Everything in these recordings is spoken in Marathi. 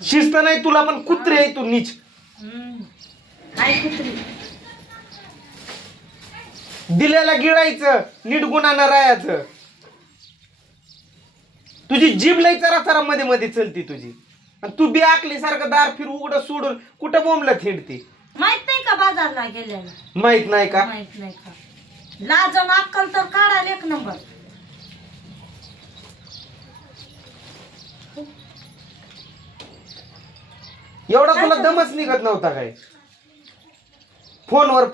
शिस्त नाही तुला पण कुत्रे आहे तू नीच. काय कुत्री दिल्याला गिळायचं नीट गुणानं राहायचं. तुझी जीभ लई चरा चरा मध्ये मध्ये चलती तुझी आणि तू बी आकली सारखं दार फिर उघड सोडून कुठं बोंबलं थिंडती. माहित नाही का बाजारला गेलेला माहित नाही का? माहित नाही का लाजून अक्कल तर काढाल एक नंबर. एवढा तुला दमच निघत नव्हता काय? फोनवर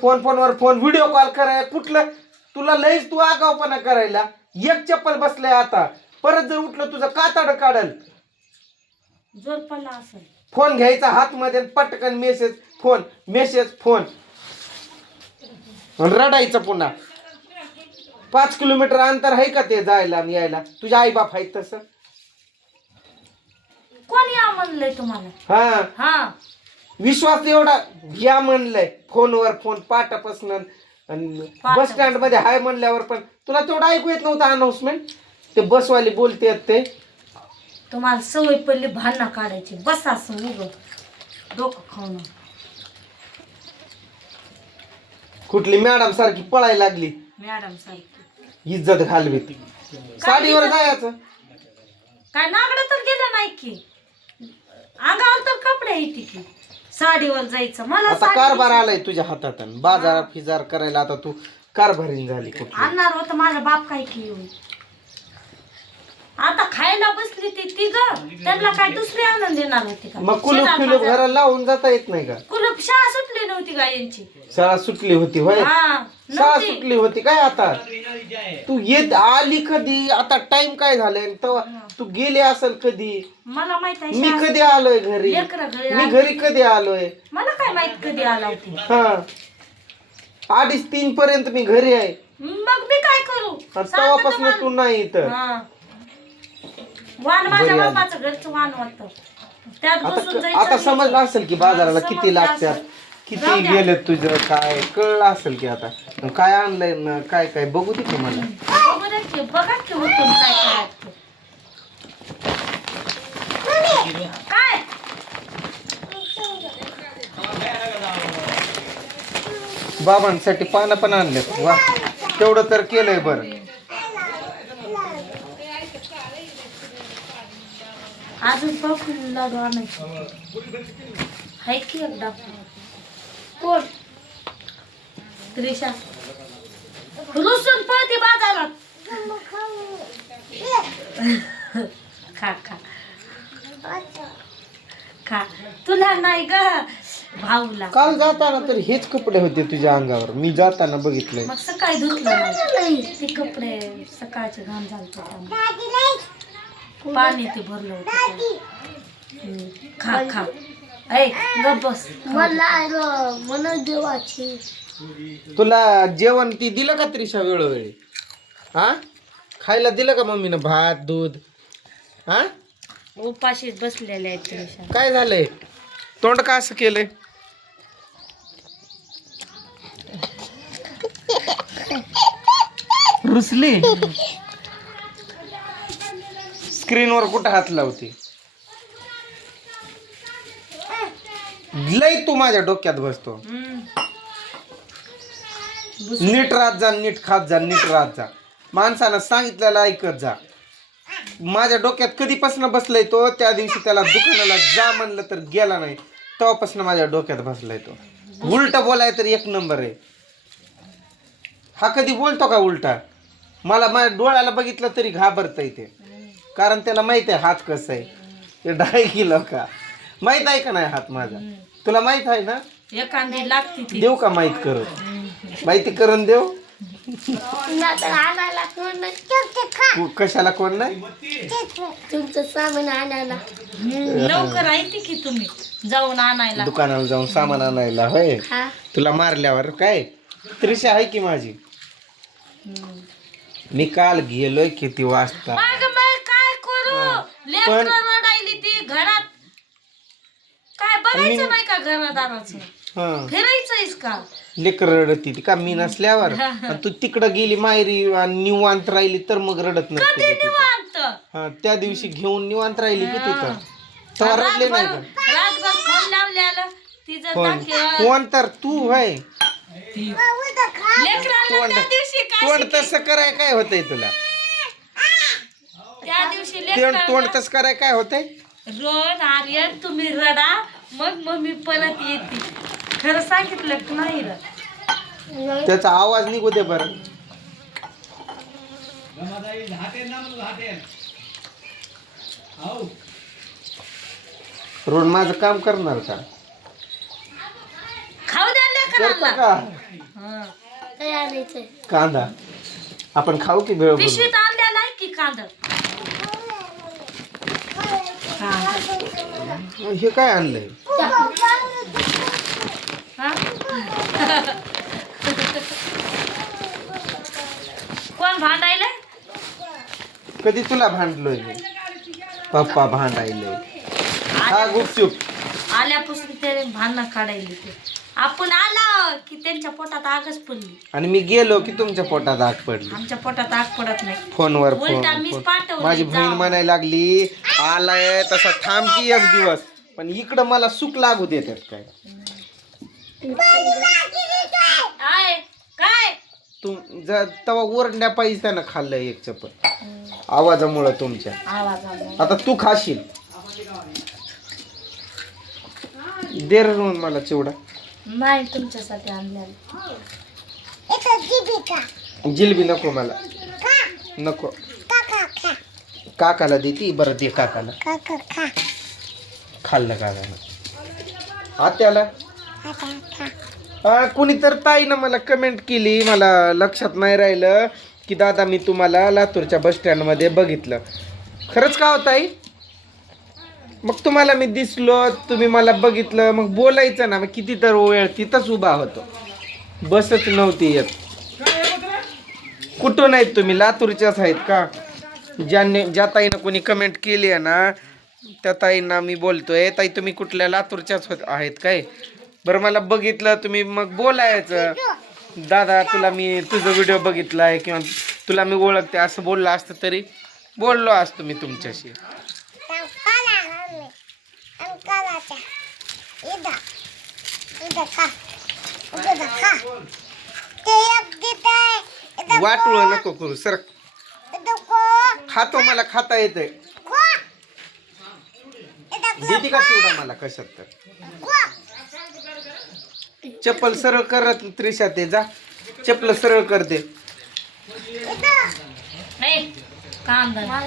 फोन व्हिडिओ कॉल कराय कुठलं तुला लईच तू आगावपणा करायला. एक चप्पल बसलंय आता परत जर उठलं तुझं कातड काढल. जोर पडला असेल. फोन घ्यायचा हात मध्ये पटकन मेसेज फोन रडायचं पुन्हा. 5 किलोमीटर अंतर आहे का ते जायला आणि यायला? तुझ्या आई बाप आहेत तसं? कोण या म्हणलंय तुम्हाला? हा हा विश्वास एवढा या म्हणलंय फोनवर फोन पाठापासून बस स्टँड मध्ये हाय म्हणल्यावर पण तुला तेवढं ऐकू येत नव्हतं अनाउन्समेंट. ते बसवाली बोलते ते तुम्हाला सवय पडली भांडणं काढायची. बस असं उग डोकं खाऊन. कुठली मॅडम सारखी पळायला लागली. मॅडम सारखी इज्जत घालवी. साडीवर जायचं काय नागडं तर गेलं नाही की अंगावर तर कपडे येते की साडीवर जायचं. मला आता कारभार आलाय तुझ्या हातात बाजार फिजार करायला. आता तू कारभारीन झाली कुठली. आणणार होतं माझा बाप काय की येऊन. आता खायला बसली ती तिघ त्यांना काय दुसरी आनंद देणार होती का? मग कुलूप फिलूप घराला लावून जाता येत नाही का? कुलूप शाळा सुटली नव्हती का यांची? शाळा सुटली होती होय. हा शाळा सुटली होती काय? आता तू येत आली कधी? आता टाइम काय झालाय? तेव्हा तू गेले असेल कधी? मला माहित आहे मी शाळा- कधी आलोय घरी? लेकरं घरी मी घरी कधी आलोय? मला काय माहित कधी आला होती. हा 2:30-3 पर्यंत मी घरी आहे. मग मी काय करू? तेव्हापासून तू नाही इथं. हा. वाण माझ्या बरी आली. बापाचं घरचं वाण होतं. त्यात बसून जायचं आता आणि समजलं असेल की बाजाराला किती समजलं लागतात असेल. किती जाऊ द्या. गेलं तुझं काय कळलं असेल की आता काय आणलंय ना काय काय बघू दे तुम्हाला. बघू दे की, बघा की उठून काय काय असतं. काय बाबांसाठी पानं पण आणले. वा तेवढं तर केलंय बरं. अजून पाहून लाडू आणायचे हाय की एकदा. कोण? त्रिशा रुसून पळते बाजारात. खा खा खा. तुला नाही ग भाऊला. काल जाताना तर हेच कपडे होते तुझ्या अंगावर. मी जाताना बघितलंय. मग सकाळी धुतलं नाही ते कपडे. सकाळचे घाम झालं पाणी ते भरलं होतं. खा खा ऐ गप बस. मला देवाची. तुला जेवण ती दिलं का त्रिशा वेळोवेळी? हा खायला दिलं का मम्मीनं भात दूध? हा उपाशीच बसलेले आहेत त्रिशा. काय झालंय? तोंड का असं केलंय? रुसली. स्क्रीनवर कुठं हात लावते? लय तू माझ्या डोक्यात बसतो. नीट राहत जा नीट खात जा नीट राहत जा. माणसानं सांगितलेलं ऐकत जा. माझ्या डोक्यात कधीपासून बसलाय तो त्या दिवशी त्याला दुकानाला जा म्हणलं तर गेला नाही तेव्हापासून माझ्या डोक्यात बसलाय तो. उलट बोलाय तर एक नंबर आहे. हा कधी बोलतो का उलटा? मला माझ्या डोळ्याला बघितलं तरी घाबरतंय ते. कारण त्याला माहित आहे हात कसं आहे. ते 2.5 किलो का माहित आहे का नाही हात माझा? तुला माहित आहे ना? एखादी लागते ती. देऊ का माहित करून? माहिती करून देऊ? कशाला कोण नाही? तुमचं सामान आणायला लवकर आहे की तुम्ही जाऊन आणायला दुकानाला जाऊन सामान आणायला होय. तुला मारल्यावर काय त्रिशा आहे की माझी. मी काल गेलोय किती वाजता. काय करू? लेकरं रडायली ती घरात. काय बघायचं नाही का घरादाराचं? फिरायचंयस का? लेकर रडती का मी नसल्यावर? आणि तू तिकडं गेली मायरी आणि निवांत राहिली तर मग रडत नसते. निवांत हा त्या दिवशी घेऊन निवांत राहिली की तिथं. तेव्हा रडले नाही का? रातभर फोन लावल्याला तिचं कोण दाखव कोण तर तू होय लेकराला तोंड त्या दिवशी काय तोंड तसं कराय काय होतंय तुला त्या दिवशी तोंड लेकराला तसं कराय काय होतंय रोज आर्यन तुम्ही रडा मग मम्मी परत येते खरं सांगितलं की नाही रड त्याचा आवाज निघू दे बरं रोड माझं काम करणार का खाऊ द्या करतो लेकराला का हं. कांदा आपण खाऊ की भेळ बनवून? पिशवीत आणल्या नाही की कांदा हे काय आणलंय हा? कोण भांडायला कधी तुला भांडलोय मी? पप्पा भांडायले हा गुपचूप आल्यापासून ते भांडणं काढायली ते आपण आला की त्यांच्या पोटात आगच पडली आणि मी गेलो की तुमच्या पोटात आग पडली आमच्या पोटात आग पडत नाही फोनवर उलटा मीच फोन पाठवलं माझी बहीण म्हणायला लागली आलाय तसा थांब की एक दिवस पण इकडं मला सुख लागू देतात काय काय काय तुम तेव्हा ओरडण्या पैशानं खाल्लं एक चपल आवाजामुळं तुमच्या आवाज आला आता तू खाशील दे रे मला चिवडा नाही तुमच्यासाठी आणलेलं जिलबी नको मला नको काकाला देती बरं दे काकाला खाल्लं काकाला आत्याला कुणी तर ताईनं मला कमेंट केली मला लक्षात नाही राहिलं की दादा मी तुम्हाला लातूरच्या बस स्टँड मध्ये बघितलं खरंच का हो ताई मग तुम्हाला मी दिसलो तुम्ही मला बघितलं मग बोलायचं ना मग किती तर वेळ तिथंच उभा होतो बसच नव्हती येत कुठून आहेत तुम्ही लातूरच्याच आहेत का ज्या ताईनं कोणी कमेंट केली आहे ना त्या ताईंना मी बोलतोय ताई तुम्ही कुठल्या लातूरच्याच आहेत काय बरं मला बघितलं तुम्ही मग बोलायचं दादा तुला मी तुझा व्हिडिओ बघितलाय किंवा तुला मी ओळखते असं बोललं असतं तरी बोललो असतो मी तुमच्याशी वाटूळ नको करू सर खातो मला खाता येतंय देते का चिवडा मला कशात तर चप्पल सरळ करत त्रिशा ते जा चप्पल सरळ करते कांदा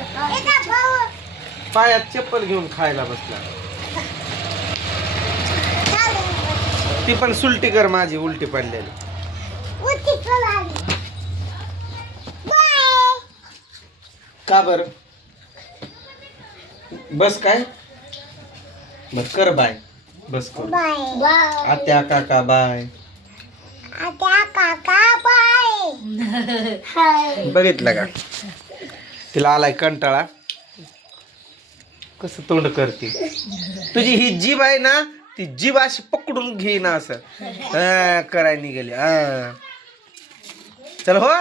पायात चप्पल घेऊन खायला बसला ती पण सुलटी कर माझी उलटी पडलेली का बर बस काय बस कर बाय बस कर आत्या काका बाय बघितलं का तिला आलाय कंटाळा कसं तोंड करते तुझी ही जीभ आहे ना ती जीभ अशी पकडून घेईना असं करायला निघाली चल हो